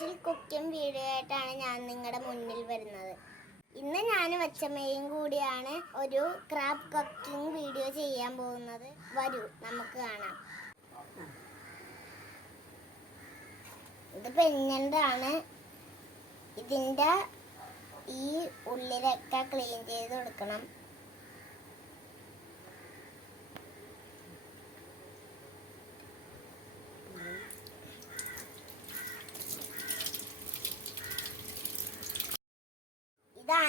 Special cooking video ആയിട്ടാണ് ഞാൻ നിങ്ങളുടെ മുന്നിൽ വരുന്നത്. ഇന്ന് ഞാൻ അച്ചമ്മയും കൂടിയാണ് ഒരു ക്രാബ് കുക്കിംഗ് വീഡിയോ ചെയ്യാൻ പോകുന്നത്. വരൂ നമുക്ക് കാണാം. ഇത് പെഞ്ഞാണ് ഇതിന്റെ ഈ ഉള്ളിലൊക്കെ ക്ലീൻ ചെയ്ത് കൊടുക്കണം.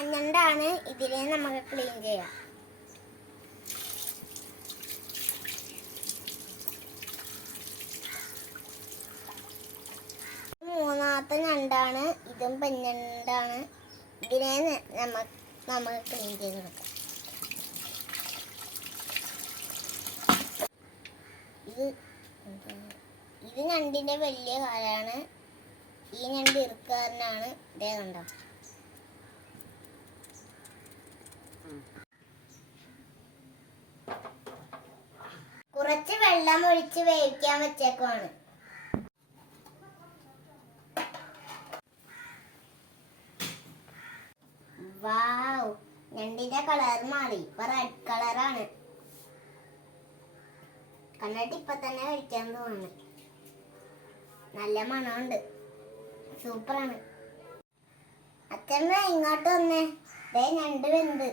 ഇത് ആഞ്ഞണ്ടാണ് ഇതിനെ നമുക്ക് ക്ലീൻ ചെയ്യാം. മൂന്നാമത്തെ ഞണ്ടാണ് ഇതും പെഞ്ഞണ്ടാണ് ഇതിനെ നമുക്ക് നമുക്ക് ക്ലീൻ ചെയ്ത് കൊടുക്കാം. ഇത്? ഇത് ഞണ്ടിന്റെ വലിയ കാലാണ്. ഈ ഞണ്ട് ഇറുക്കാരനാണ്. ഇതേ കണ്ടോ? കുറച്ച് വെള്ളം ഒഴിച്ച് വേവിക്കാൻ വെച്ചേക്കുവാണ്. വാവ് ഞണ്ടിന്റെ കളർ മാറി. ഇപ്പൊ റെഡ് കളറാണ് കണ്ടിട്ട് ഇപ്പൊ തന്നെ കഴിക്കാൻ തോന്നുന്നു. നല്ല മണമുണ്ട്. സൂപ്പറാണ് അച്ഛമ്മ ഇങ്ങോട്ട് വന്നേ. ദേ ഞണ്ട് വെന്ത്.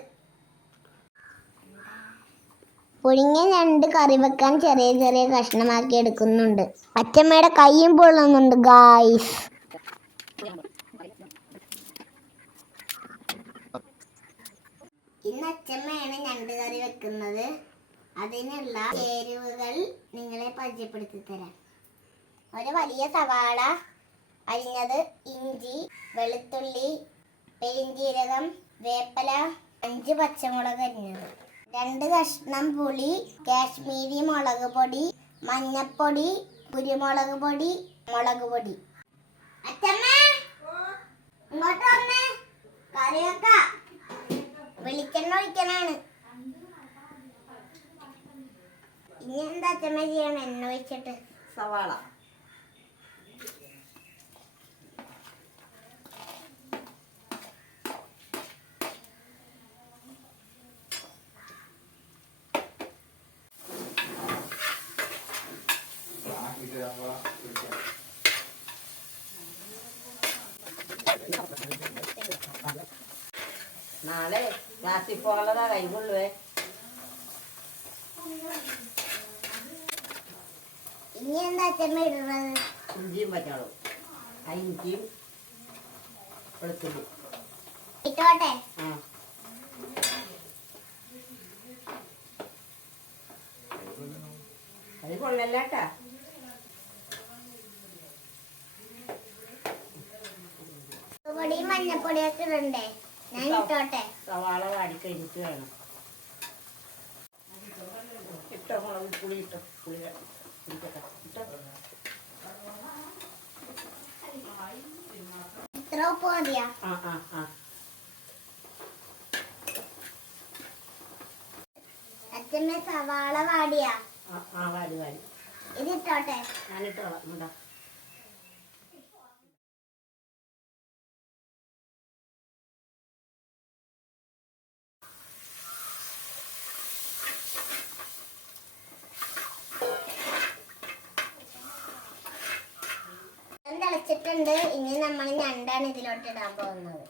പുഴുങ്ങിയ രണ്ട് കറി വെക്കാൻ ചെറിയ ചെറിയ കഷ്ണമാക്കി എടുക്കുന്നുണ്ട്. അച്ഛമ്മയുടെ കൈയും പൊള്ളുന്നുണ്ട് ഗായ്സ് ഇന്ന് അച്ഛമ്മയാണ് രണ്ട് കറി വെക്കുന്നത്. അതിനുള്ള ചേരുവകൾ നിങ്ങളെ പരിചയപ്പെടുത്തി തരാം. ഒരു വലിയ സവാള അരിഞ്ഞത് ഇഞ്ചി വെളുത്തുള്ളി പെരിഞ്ചീരകം വേപ്പല അഞ്ച് പച്ചമുളക് അരിഞ്ഞത്. രണ്ട് കഷ്ണം പുളി കാശ്മീരി മുളക് പൊടി മഞ്ഞപ്പൊടി കുരുമുളക് പൊടി മുളക് പൊടി. വെളിച്ചെണ്ണ ഒഴിക്കണാണ്. ഇനി എന്താ അച്ഛമ്മ ചെയ്യണം? എണ്ണ ഒഴിച്ചിട്ട്. സവാള. നാളെ ക്ലാസ്സിൽ പോകാനുള്ളതാ കൈകൊള്ളുവേ ഇനി എന്താ അച്ഛമ്മ ഇടുന്നത്? ഇഞ്ചിയും ആ ഇഞ്ചിയും വെളുത്തുള്ളി ഇട്ടോട്ടെ ആ. അത് കൊള്ളല്ലേട്ടാ പൊടിയും മഞ്ഞപ്പൊടിയൊക്കെ ഇടണ്ടേ? സവാള വാടിക്കഴിഞ്ഞിട്ട് വേണം. ഇട്ടോ മുളക് പുളി ഇട്ടോ പുളി പുളിക്കട്ടെ ഇട്ടോ. ഇത്ര ഉപ്പ് മതിയാ? ആ ആ ആ. അച്ഛമ്മ സവാള വാടിയാ? ആ ആ വാടി വാടി. ഇതിട്ടോട്ടെ ഞാനിട്ടോളാം വെള്ളം തിളച്ചിട്ടുണ്ട് ഇനി നമ്മൾ ഞണ്ടാണ് ഇതിലോട്ട് ഇടാൻ പോകുന്നത്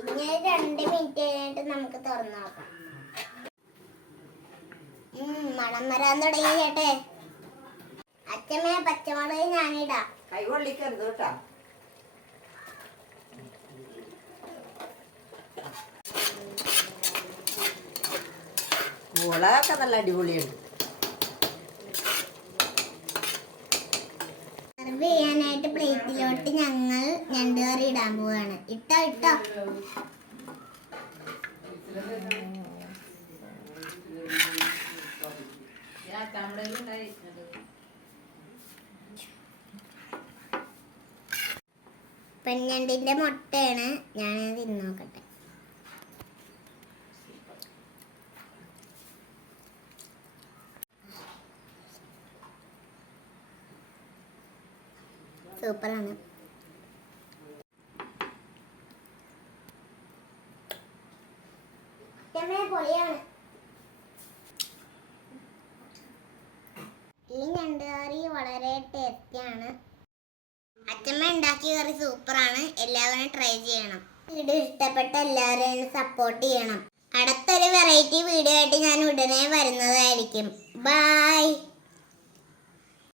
ഇനി ഒരു രണ്ട് മിനിറ്റ് കഴിഞ്ഞിട്ട് നമുക്ക് തുറന്നു നോക്കാം മണം വരാൻ തുടങ്ങി ചേട്ടെ. അച്ഛമ്മ പച്ചമുളക് ഞാനിടാ. കൈ കൊള്ളിക്കരുത് കേട്ടാ. മുളകൊക്കെ നല്ല അടിപൊളിയുണ്ട്. സെർവ് ചെയ്യാനായിട്ട് പ്ലേറ്റിലോട്ട് ഞങ്ങൾ ഞണ്ട് കറി ഇടാൻ പോവാണ്. ഇട്ടോ ഇട്ടോ. പെണ്ണണ്ടിന്റെ മുട്ടയാണ്. ഞാൻ തിന്നു നോക്കട്ടെ. സൂപ്പറാണ് പൊളിയാണ്. ഈ ഞണ്ട് കറി വളരെ ടേസ്റ്റിയാണ് അച്ഛമ്മ ഉണ്ടാക്കിയ കറി സൂപ്പറാണ് എല്ലാവരും ട്രൈ ചെയ്യണം. വീഡിയോ ഇഷ്ടപ്പെട്ട എല്ലാവരും സപ്പോർട്ട് ചെയ്യണം. അടുത്തൊരു വെറൈറ്റി വീഡിയോ ആയിട്ട് ഞാൻ ഉടനെ വരുന്നതായിരിക്കും. ബൈ